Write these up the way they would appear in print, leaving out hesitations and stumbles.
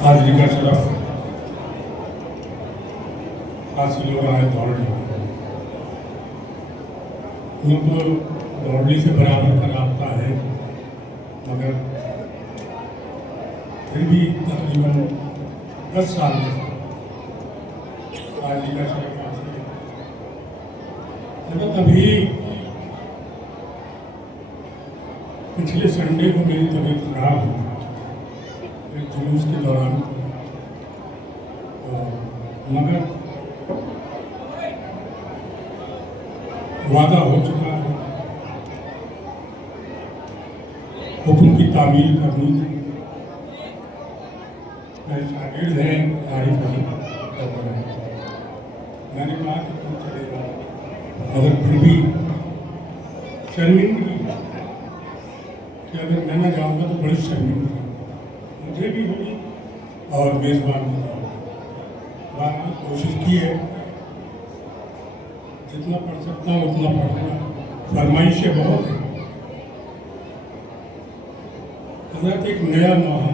हाजिरी का शरफ हासिल हो रहा है दौड़ने। उनको दौड़ने से बराबर का रास्ता है, मगर फिर भी तकरीबन 10 साल में हाजिरी का शरफ हासिल है। तभी पिछले संडे को मेरी तबीयत खराब हुई एक जुलूस के दौरान, मगर वादा हो चुका है, हुक्म की तामील करनी थी। मेरे शागिर्द हैं आरिफ अली, मैंने कहा कि तुम चलेगा, मगर फिर भी शर्मिंदगी कि अगर मैं न जाऊँगा तो बड़ी शर्मिंदगी मुझे भी होगी और मेज़बान को भी। कोशिश की है, जितना पढ़ सकता हूँ उतना पढ़ूँगा। फरमाइशें बहुत हैं। हज़रत एक नया नौहा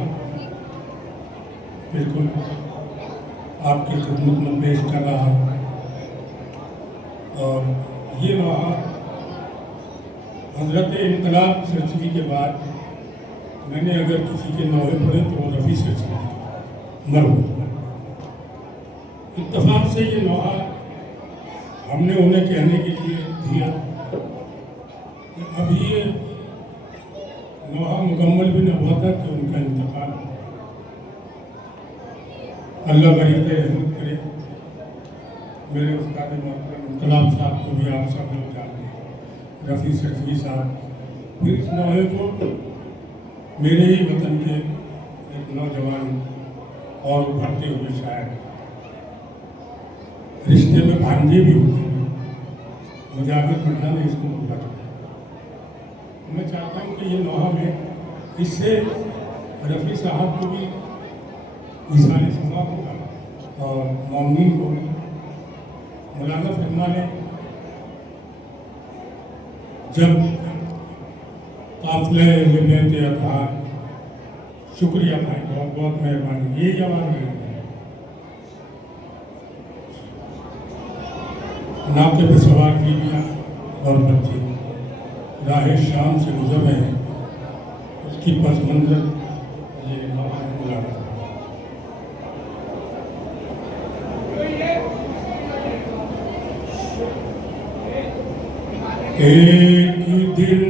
बिल्कुल आपकी खिदमत में पेश कर रहा है, और ये नौहा हज़रत इनकलाब सिरसवी के बाद मैंने अगर किसी के नौहे पढ़े तो वो रफ़ी सिरसवी मरहूम। इत्तफाक से ये नौहा हमने उन्हें कहने के लिए दिया कि अभी ये नौहा मुकम्मल भी न हुआ था कि उनका इंतकाल। अल्लाह बरीत रहमत करे। मेरे उस्ताद मोहतरम इनकलाब साहब को भी आप सब लोग जानते हैं, रफ़ी सिरसवी साहब। फिर इस नौहे को मेरे ही वतन के एक नौजवान और उभरते हुए शायर, रिश्ते में भांजे भी होते हैं, मुजाहिद पढ़ना ने इसको पूरा किया। मैं चाहता हूँ कि ये नौहा में इससे रफ़ी साहब को भी इसाले सवाब होगा और मौमीन को भी। मौलाना फिल्मा ने जब काफ़िले में लेते था, शुक्रिया भाई, बहुत बहुत मेहरबानी, ये जवाब है। नाके पे सवार कीजिए और बच्चे राह शाम से गुजर रहे हैं, उसकी पस मंजर ये नौहा बुला रहा है। एक दिन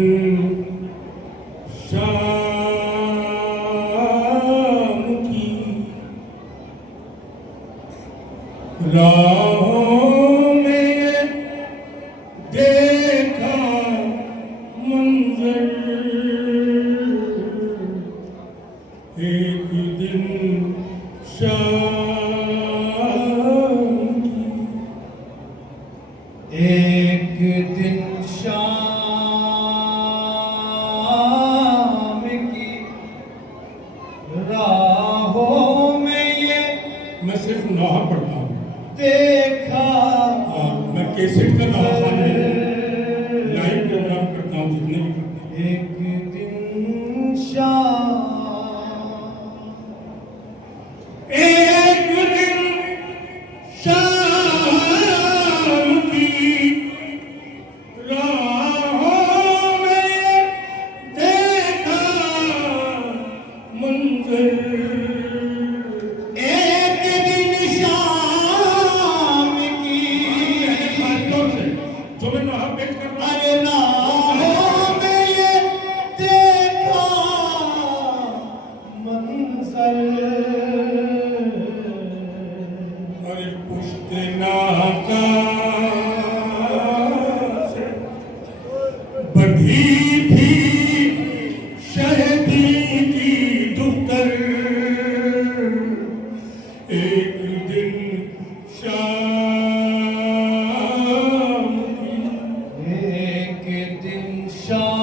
शाम की राहों में देखा मंजर, एक दिन शाम की, एक दिन शाम की राहों में ये मैं सिर्फ नौहा पढ़ता हूँ, देखा। मैं कैसेट का नौहा लाइव प्रोग्राम करता हूँ जितने भी करते हैं। एक दिन शाम, एक दिन शाम की राहों में देखा मंजर, एक दिन शाम की, जो मैं नौहा पेश कर रहा हूँ, अरे राहों में ये देखा मंजर, अरे पुश्ते नाका से बंधी थी शहदी की दुख्तर, एक दिन शाम की, एक दिन शाम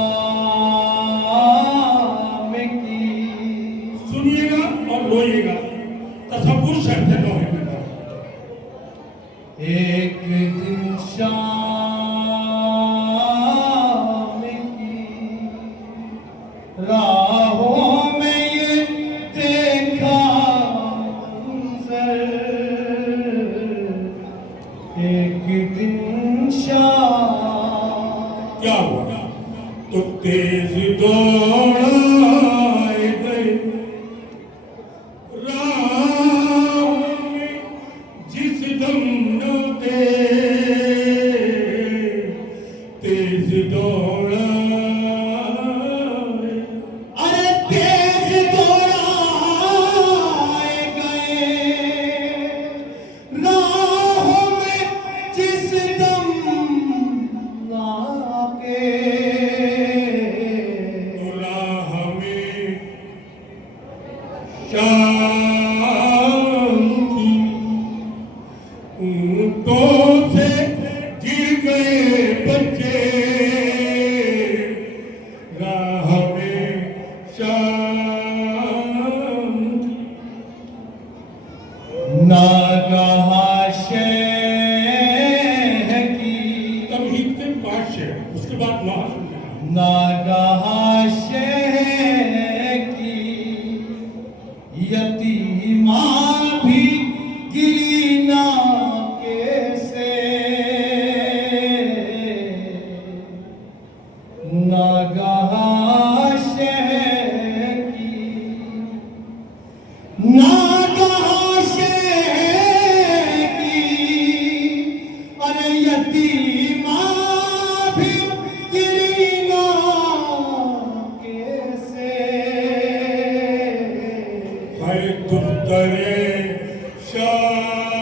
की। सुनिएगा और रोइएगा, तसव्वुर शर्त है नौहे में। एक दिन शाम की राहों में ये देखा की ऊँटों से गिर गए बच्चे राह में शाम ना रहा शह की तब ही थे 5 शेर उसके बाद नहा सुनना ना रहा शह की यतीमा भी गिरी ना कैसे ना रहा शह की ना रहा शह की अरे यतीमा भी गिरी ना कैसे हाय दुख्तरे शाहे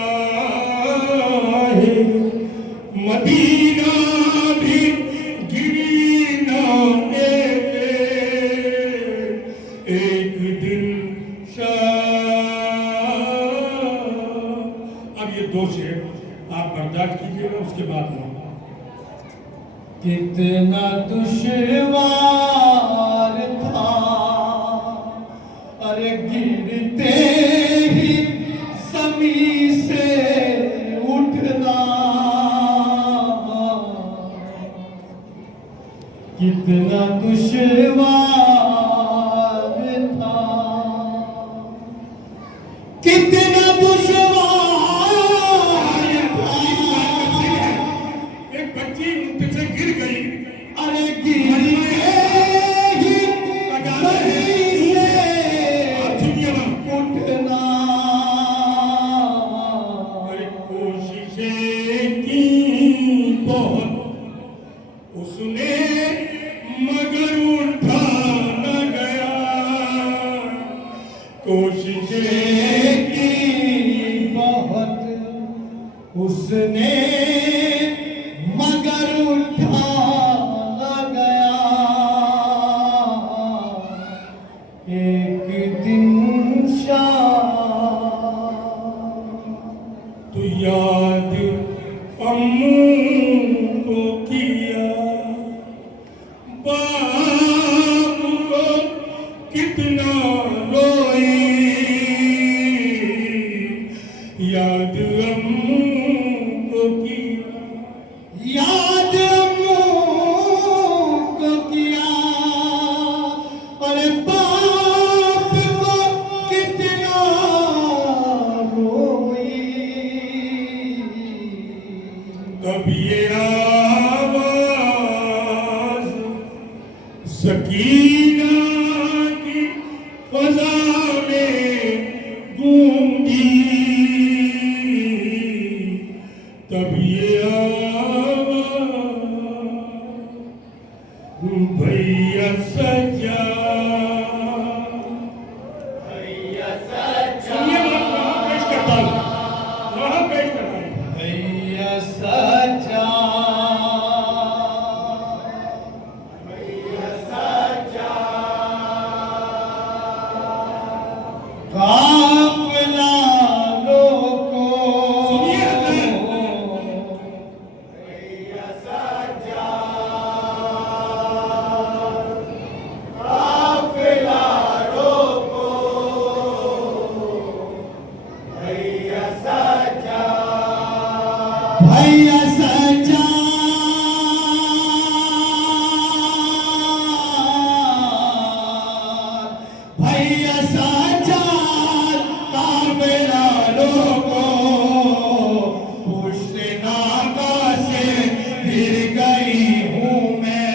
मदीना भी गिरी ना एक दिन अब ये 2 शेर आप बर्दाश्त कीजिएगा उसके बाद में कितना दुश्वार था अरे गिरते ही ज़मीं से उठना कितना दुश्वार था कितना दुश्वार था एक बच्ची ऊँट से गिर गई अरे गिरते ही ज़मीं से सुनिए ना उठना अरे कोशिशें की बहुत उसने मगर उठा न गया कोशिशें की बहुत उसने मगर उठा न गया एक दिन शाम तो याद अम्मू को किया बाप को कितना रोई याद अम्मू को किया याद अम्मू को किया अरे बाप को कितना रोई तब ये आवाज सकीना की फजा में गूंगी तब ये आवाज भैया सजा सुनिए मैं वहाँ पेश करता हूँ वहाँ पेश करता हूँ भैया सजा काफिला रोको सुनिए काफिला रोको भैया सजा भैया सजा भैया सजा काफिला रोको पुश्ते नाका से गिर गई हूँ मैं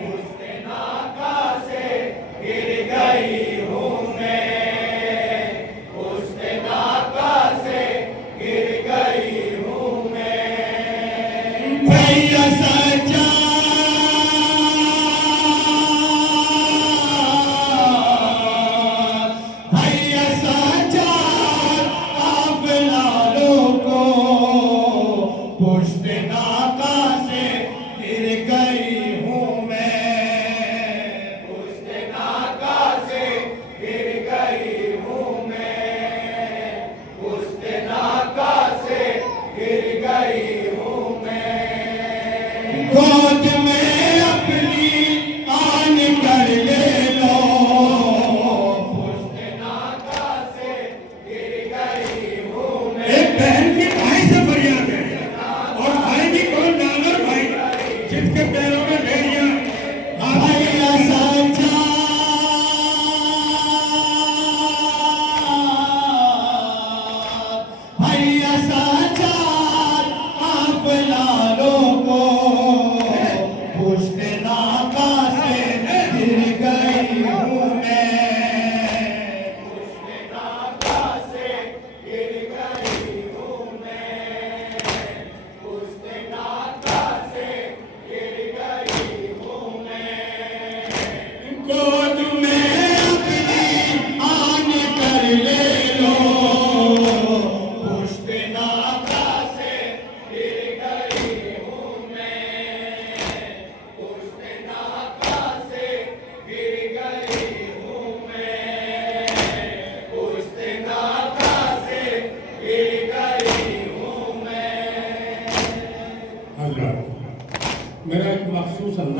पुश्ते नाका से गिर गई हूँ मैं पुश्ते नाका से गिर गई हूँ मैं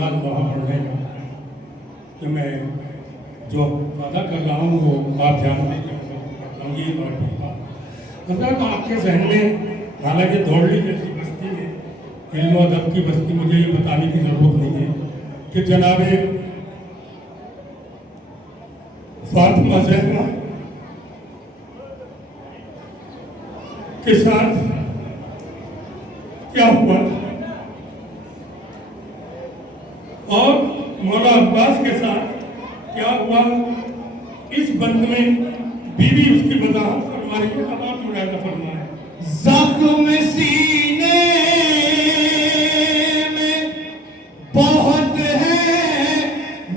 अंदाज वहाँ पढ़ने का कि मैं जो वादा कर रहा हूँ वो आप जानते हैं कि मैं करता हूँ, ये बात ठीक बात। मतलब आपके जहन में हालांकि दौड़ली जैसी बस्ती है, इल्म और अदब की बस्ती, मुझे ये बताने की ज़रूरत नहीं है कि जनाबे फातिमा ज़हरा के साथ क्या हुआ और मौला अब्बास के साथ क्या हुआ, इस बंद में बीवी उसकी वजाहत फरमाई है। अब आप मुरादा फरमाएं। जख्म सीने में बहुत है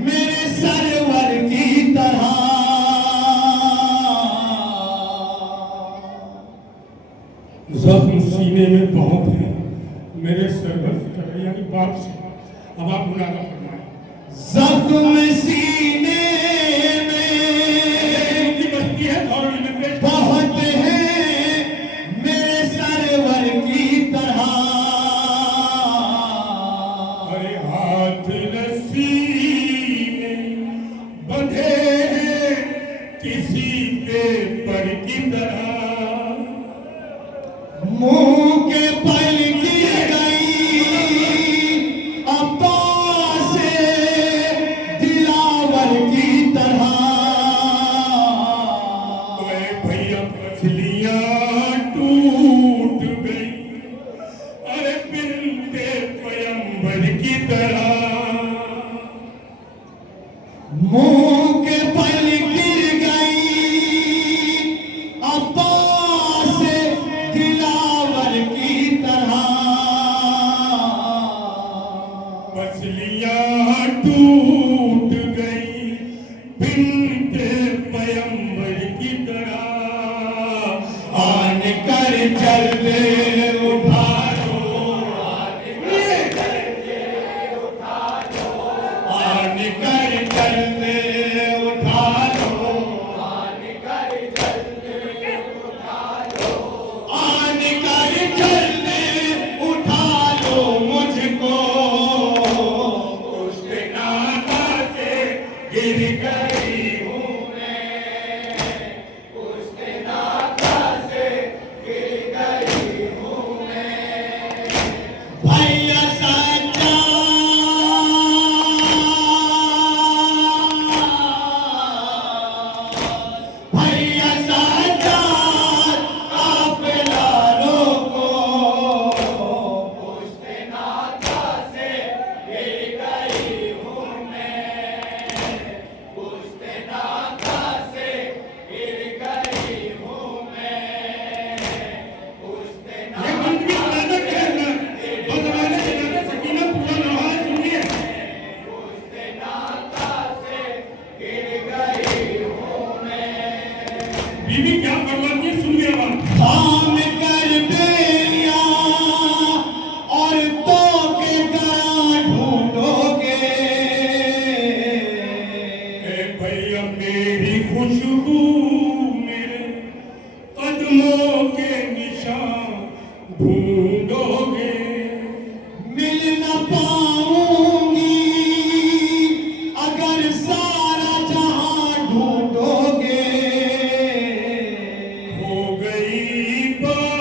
मेरे सरवर की तरह, जख्म सीने में बहुत है मेरे सरवर की तरह, यानी बाप से। अब आप मुरादा फरमाएं। जख्म सीने उनकी बस्ती है और उनमें पेश बहुत है मेरे सरवर की तरह, अरे हाथ रस्सी में बंधे हैं किसी पेपर की तरह, मुंह के पल गिर गई अब्बास दिलावर की तरह, ओए भैया मछलियां टूट गई, अरे बिनते पैगंबर की तरह, मुंह के पल गिर गई अब्बास दिलावर की तरह, मछलियां टूट गई बिनते पैगंबर की तरह, आन कर चलते उठा लो, आन कर चलते उठा लो, आन कर चलते उठा लो मुझको, उसके नाता से गिर गई हूँ भैया सच्चा भैया सच्चा काफिला रोको, ये बंद भी मुरादा करेगा बदलाने के लिए सकीना पूरा नवाज सुनिए। बीवी क्या फरमाती है सुनिए बात। थाम कर बेलिया और तो के करा ढूंढोगे, ए भैया मेरी खुशबू मेरे कदमों के निशान ढूंढोगे, मिल न पाऊंगी अगर सारा जहां ढूंढोगे, हो गई बात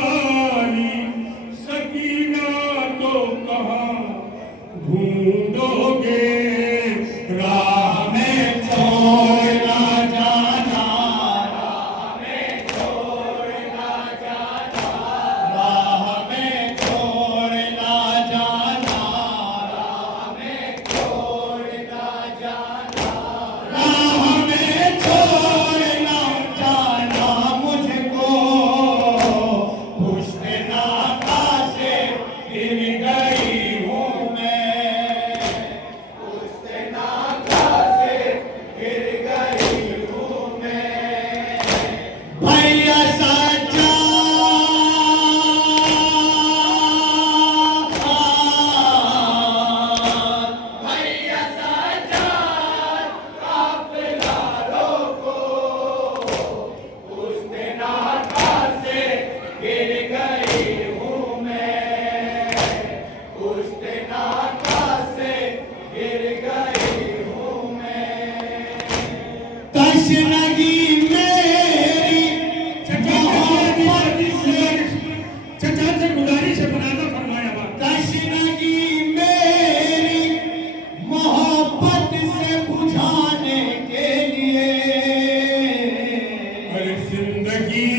लगी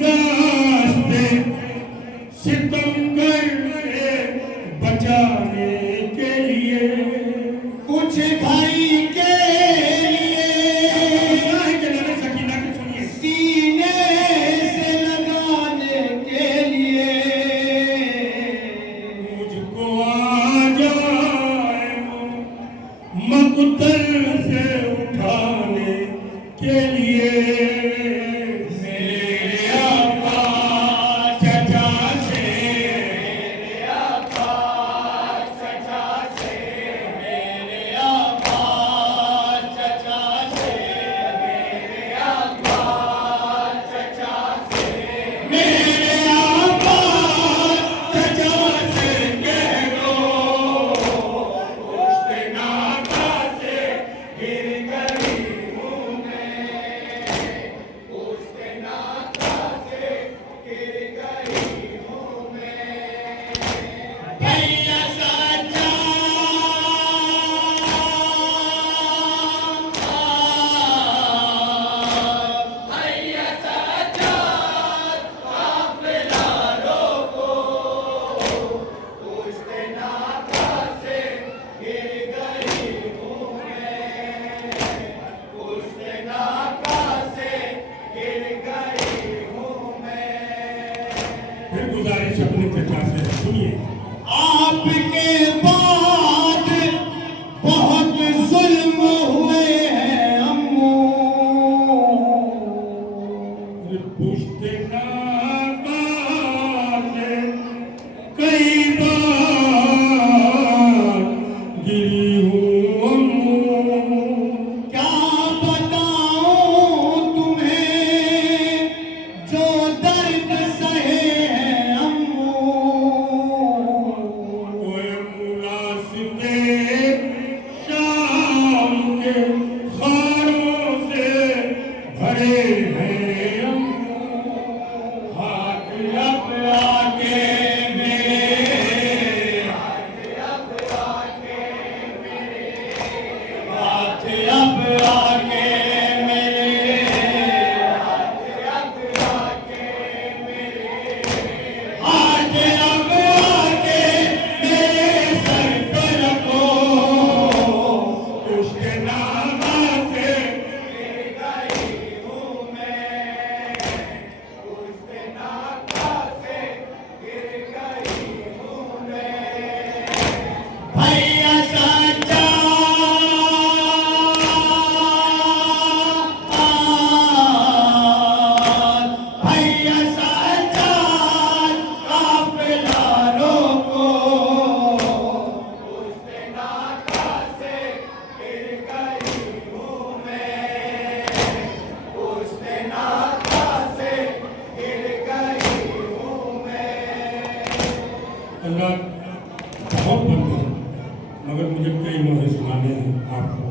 दास्ते सितमगर बचाने के लिए कुछ घड़ी के लिए सकीना की सुनिए सीने से लगाने के लिए मुझको आ जाए मकतल से उठाने के लिए मेरे आका चचा से मेरे आका चचा से मेरे आका चचा से मेरे आका चचा से कह दो पुश्ते नाका से गिर गई हूँ मैं पुश्ते नाका से गिर गई हूँ मैं भैया सच्चा भैया सच्चा काफिला रोको पुश्ते नाका से गिर गई हूँ मैं पुश्ते नाका से गिर गई हूँ मैं फिर गुजारिश अपने चचा से सुनिए आपके बाद बहुत जुल्म हुए हैं अम्मू पुश्ते नाका से कई बार गिरी हूँ अम्मू क्या बताऊं तुम्हें जो दर्द सहे हैं अम्मू कोई मुलासिते शाम के खारों से भरे हैं अम्मू हाथ अब आके मेरे हाथ अब आके मेरे सर पर रखो उसके नाम से भैया सच्चा भैया सच्चा काफिला रोको अल्लाह बहुत बंद है मगर मुझे कई मोहे सुनाने हैं आपको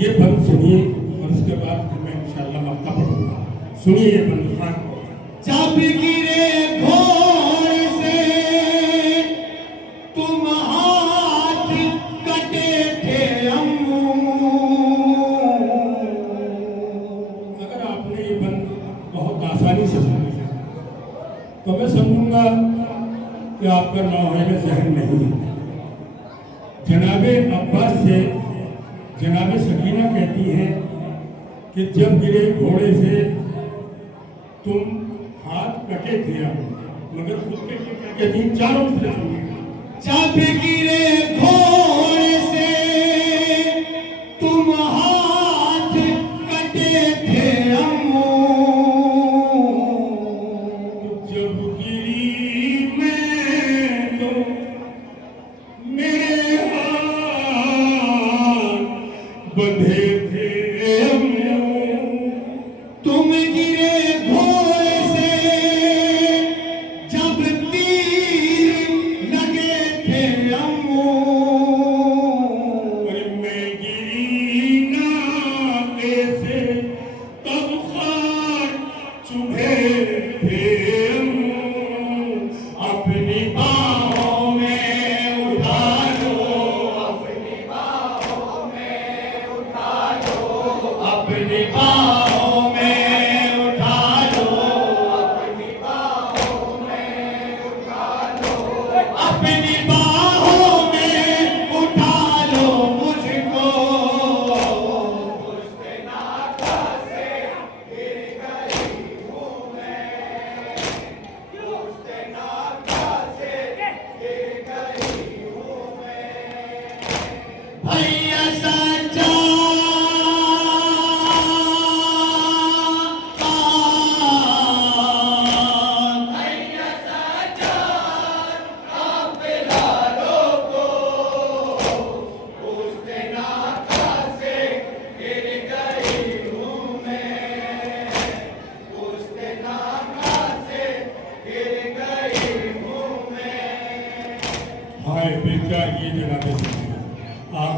ये बंद सुनिए और उसके बाद फिर मैं इंशाल्लाह मक्ता पढ़ूंगा सुनिए ये बंद खान को जब गिरे घोड़ से तुम हाथ कटे थे अम्मू अगर आपने ये बंद बहुत आसानी से सुना तो मैं समझूंगा कि आपका नौहे में जहन नहीं है जनाबे अब्बास से जनाबे सकीना कहती हैं कि जब गिरे घोड़े से तुम हाथ कटे थे मगर खुद के कहती हैं चारों से सुनिए जब गिरे घोड़े से तुम हाथ कटे थे अम्मू जब गिरी मैं तो मेरे हाथ बंधे थे तुम गिरे घोड़े से जब तीर लगे थे अम्मू और मैं गिरी नाके से तब खार चुभे थे अपनी बाहों में उठा लो अपनी बाहों में उठा लो अपनी बाहों में उठा लो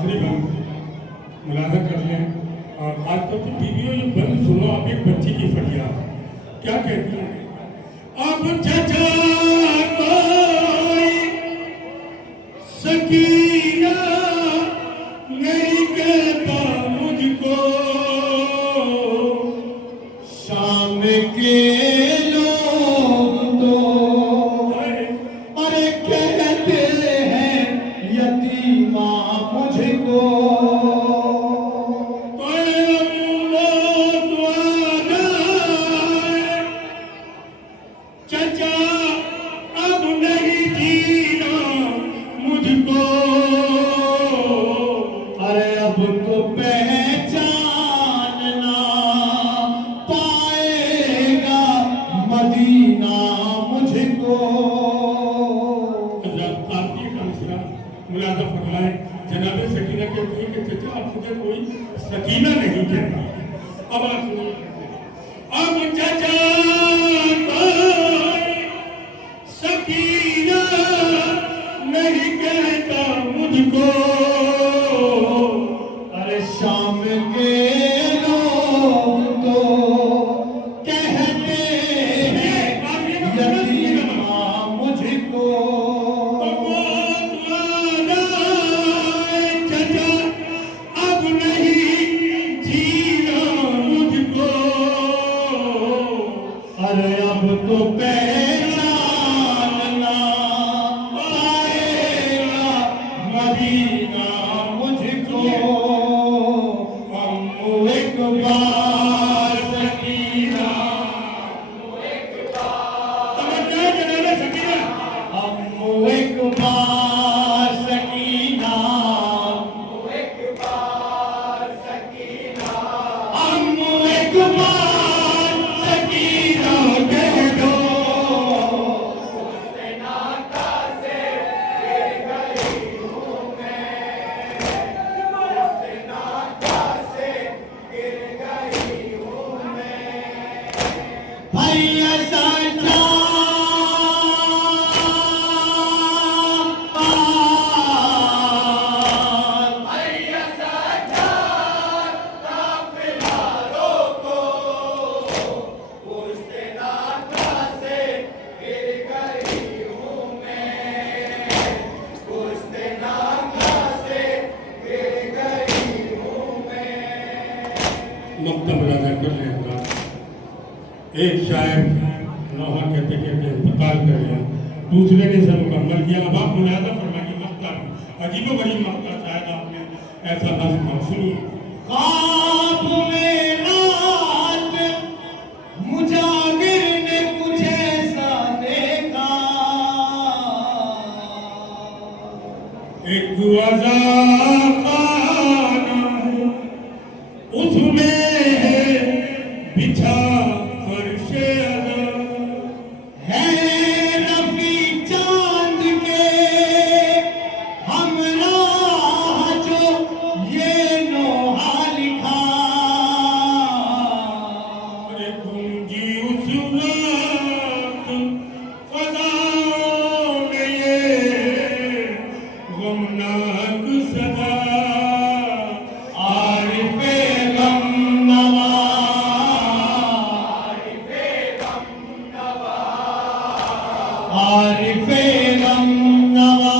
आखिरी बात मुलाजा कर लें और खासतौर से बीवियों ये बंद सुनो आप एक बच्ची की फरियाद क्या कहती है अब चचा कोई सकीना नहीं कहता मुझको शाम के लोग तो अरे कहते हैं यतीमा मुझको चचा अब नहीं जीना मुझको अरे अब तो पहचानना पाएगा मदीना मुझको। आरती का मिसरा मुलाजा फरमाए जनाब सकीना कहती है कि चचा अब मुझे कोई सकीना नहीं कहता अब आप सुनिए अब चचा कोई सकीना नहीं कहता मुझको अरे शाम के लोग तो कहते हैं यतीमा मुझको चचा अब नहीं जीना मुझको अरे अब तो पहचानना पाएगा मदीना मुझको। अम्मू एक बार सकीना तवज्जो जनाब सकीना अम्मू एक बार सकीना अम्मू एक बार सकीना कह दो भैया साचा मकतब मुलाजा कर ले एक शायर नौहा कहते कहते इंतकाल कर गया दूसरे ने सब मुकम्मल किया अब आप मुलाजा फरमाइए मकतब अजीबो गरीब मकतब शायद आपने ऐसा नज़्म सुनी ख्वाब में रात मुजाहिर ने कुछ ऐसा देखा एक अज़ाखाना है उसमें है बिछा फर्शे अज़ा है रफ़ी चांद के हमराह जो ये नोहा लिखा अरे गूंजी उस वक्त फ़ज़ाओं में ये गमनाक सदा आरिफ़े गम नवा आरिफ़े गम नवा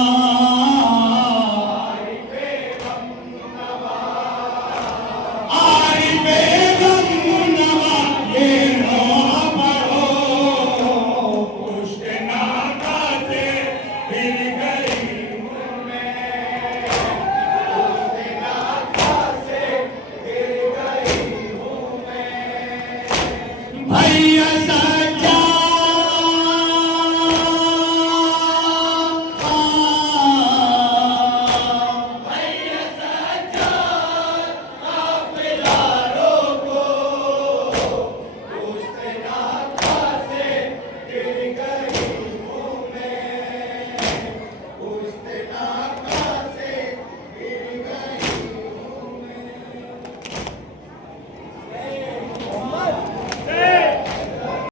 आरिफ़े गम नवा ये नोहा पढ़ो पुश्त नाता से फिर गई भैया